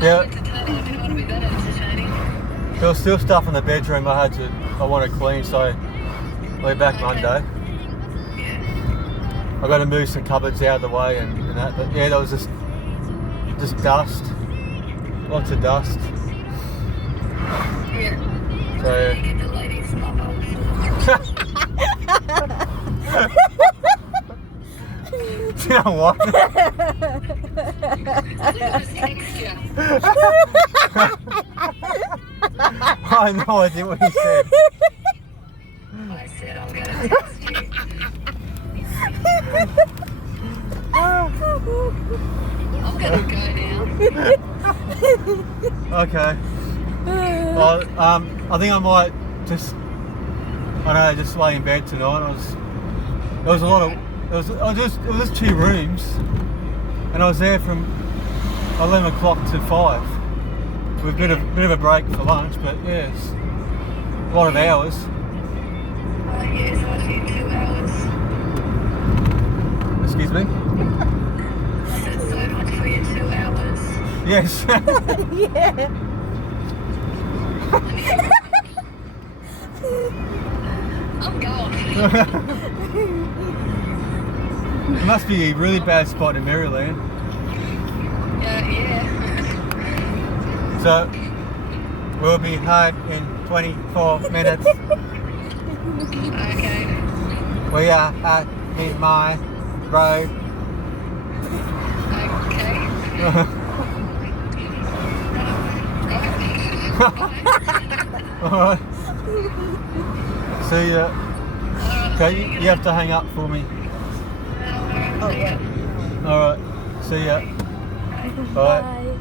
Yeah. I didn't want to be that entertaining. There was still stuff in the bedroom I want to clean, so I'll be back Monday. Yeah. I've got to move some cupboards out of the way and that, but yeah, there was just dust. Lots of dust. Yeah. So You get the ladies bubbles. you know what? I just text you. I had no idea what he said. I said I'm going to text you. I'm going to go now. Okay. Well, I think I might just lay in bed tonight. It was just 2 rooms, and I was there from 11 o'clock to 5 with a bit of a break for lunch. But yeah, it's a lot of hours. Yes, I see 2 hours. Excuse me. I said so much for your 2 hours. Yes. Yeah. I'm going. It must be a really bad spot in Maryland. Yeah. So we'll be home in 24 minutes. Okay. We are in my road. Okay. Alright. See ya. Okay, you have to hang up for me. Oh, yeah. Alright. See ya. Bye. Bye.